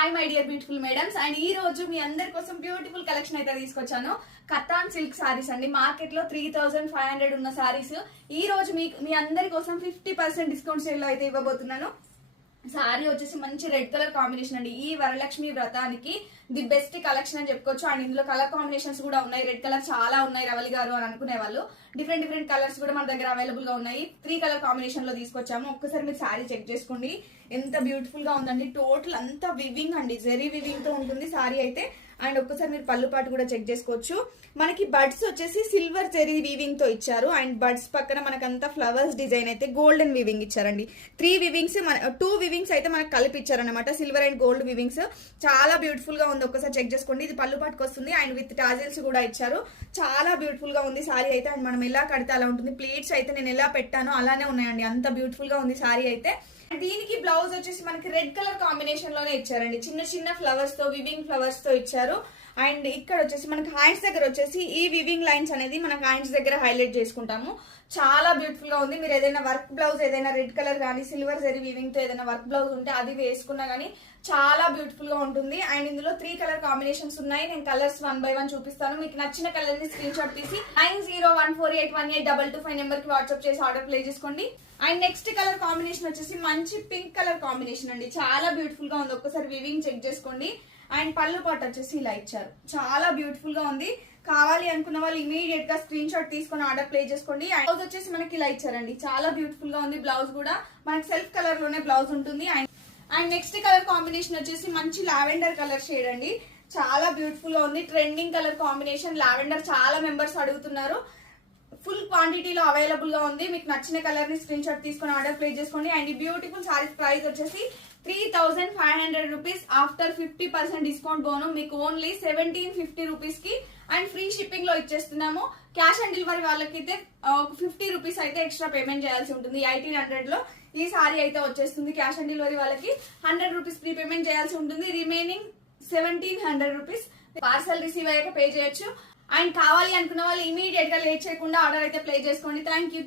Hi my dear beautiful madams. And ఈ రోజు మీ అందరి కోసం బ్యూటిఫుల్ కలెక్షన్ అయితే తీసుకొచ్చాను. కతాన్ సిల్క్ సారీస్ అండి. మార్కెట్ లో 3500 ఉన్న సారీస్ ఈ రోజు మీ అందరి కోసం 50% డిస్కౌంట్ సేల్ లో అయితే ఇవ్వబోతున్నాను. సారీ వచ్చేసి మంచి రెడ్ కలర్ కాంబినేషన్ అండి. ఈ వరలక్ష్మి వ్రతానికి ది బెస్ట్ కలెక్షన్ అని చెప్పుకోవచ్చు. అండ్ ఇందులో కలర్ కాంబినేషన్స్ కూడా ఉన్నాయి. రెడ్ కలర్ చాలా ఉన్నాయి రవలి గారు అని అనుకునే వాళ్ళు. డిఫరెంట్ కలర్స్ కూడా మన దగ్గర అవైలబుల్ గా ఉన్నాయి. 3 కలర్ కాంబినేషన్ లో తీసుకొచ్చాము. ఒక్కసారి మీరు సారీ చెక్ చేసుకోండి. ఎంత బ్యూటిఫుల్ గా ఉందండి. టోటల్ అంతా వివింగ్ అండి, జెరీ వివింగ్ తో ఉంటుంది సారీ అయితే. అండ్ ఒక్కసారి మీరు పళ్ళు పాటు కూడా చెక్ చేసుకోవచ్చు. మనకి బడ్స్ వచ్చేసి సిల్వర్ జెరీ వీవింగ్ తో ఇచ్చారు. అండ్ బడ్స్ పక్కన మనకంతా ఫ్లవర్స్ డిజైన్ అయితే గోల్డెన్ వీవింగ్ ఇచ్చారండి. 2 వివింగ్స్ అయితే మనకు కలిపి ఇచ్చారనమాట. సిల్వర్ అండ్ గోల్డ్ వీవింగ్స్ చాలా బ్యూటిఫుల్ గా ఉంది. ఒక్కసారి చెక్ చేసుకోండి. ఇది పళ్ళు పాటుకు వస్తుంది. అండ్ విత్ టాజిల్స్ కూడా ఇచ్చారు. చాలా బ్యూటిఫుల్ గా ఉంది సారీ అయితే. అండ్ మనం ఎలా కడితే అలా ఉంటుంది. ప్లేట్స్ అయితే నేను ఎలా పెట్టానో అలానే ఉన్నాయండి. అంత బ్యూటిఫుల్ గా ఉంది సారీ అయితే. దీనికి బ్లౌజ్ వచ్చేసి మనకి రెడ్ కలర్ కాంబినేషన్ లోనే ఇచ్చారండి. చిన్న ఫ్లవర్స్ తో, వివింగ్ ఫ్లవర్స్ తో ఇచ్చారు. అండ్ ఇక్కడ వచ్చేసి మనకి హ్యాండ్స్ దగ్గర వచ్చేసి ఈ వివింగ్ లైన్స్ అనేది మన హ్యాండ్స్ దగ్గర హైలైట్ చేసుకుంటాము. చాలా బ్యూటిఫుల్ గా ఉంది. మీరు ఏదైనా వర్క్ బ్లౌజ్, ఏదైనా రెడ్ కలర్ కానీ సిల్వర్ జరీ వివింగ్ తో ఏదైనా వర్క్ బ్లౌజ్ ఉంటే అది వేసుకున్నా గానీ చాలా బ్యూటిఫుల్ గా ఉంటుంది. అండ్ ఇందులో 3 కలర్ కాంబినేషన్స్ ఉన్నాయి. నేను కలర్స్ 1 by 1 చూపిస్తాను. మీకు నచ్చిన కలర్ ని స్క్రీన్ షాట్ తీసి 9014818225 నెంబర్ కి వాట్సాప్ చేసి ఆర్డర్ ప్లేస్ చేసుకోండి. అండ్ నెక్స్ట్ కలర్ కాంబినేషన్ వచ్చేసి మంచి పింక్ కలర్ కాంబినేషన్ అండి. చాలా బ్యూటిఫుల్ గా ఉంది. ఒక్కసారి వివింగ్ చెక్ చేసుకోండి. అండ్ పళ్ళు పాటు వచ్చేసి ఇలా ఇచ్చారు. చాలా బ్యూటిఫుల్ గా ఉంది. కావాలి అనుకున్న వాళ్ళు ఇమీడియట్ గా స్క్రీన్ షాట్ తీసుకొని ఆర్డర్ ప్లేస్ చేసుకోండి. బ్లౌజ్ వచ్చేసి మనకి ఇలా ఇచ్చారండి. చాలా బ్యూటిఫుల్ గా ఉంది. బ్లౌజ్ కూడా మనకి సెల్ఫ్ కలర్ లోనే బ్లౌజ్ ఉంటుంది. అండ్ నెక్స్ట్ కలర్ కాంబినేషన్ వచ్చేసి మంచి లావెండర్ కలర్ షేడ్ అండి. చాలా బ్యూటిఫుల్ గా ఉంది. ట్రెండింగ్ కలర్ కాంబినేషన్ లావెండర్ చాలా మెంబర్స్ అడుగుతున్నారు. ఫుల్ క్వాంటిటీలో అవైలబుల్ గా ఉంది. మీకు నచ్చిన కలర్ ని స్క్రీన్ షాట్ తీసుకొని ఆర్డర్ ప్లేస్ చేసుకోండి. అండ్ ఈ బ్యూటిఫుల్ సారీస్ ప్రైస్ వచ్చేసి 3500 రూపీస్ ఆఫ్టర్ 50% డిస్కౌంట్ బోను మీకు ఓన్లీ 1750 రూపీస్ కి అండ్ ఫ్రీ షిప్పింగ్ లో ఇచ్చేస్తున్నాము. క్యాష్ ఆన్ డెలివరీ వాళ్ళకైతే 50 రూపీస్ అయితే ఎక్స్ట్రా పేమెంట్ చేయాల్సి ఉంటుంది. 1800 లో ఈ సారీ అయితే వచ్చేస్తుంది. క్యాష్ ఆన్ డెలివరీ వాళ్ళకి 100 రూపీస్ ప్రీ పేమెంట్ చేయాల్సి ఉంటుంది. రిమైనింగ్ 1700 రూపీస్ పార్సల్ రిసీవ్ అయ్యాక పే చేయొచ్చు. అండ్ కావాలి అనుకున్న వాళ్ళు ఇమీడియట్ గా లేట్ చేయకుండా ఆర్డర్ అయితే ప్లేస్ చేసుకోండి. Thank you.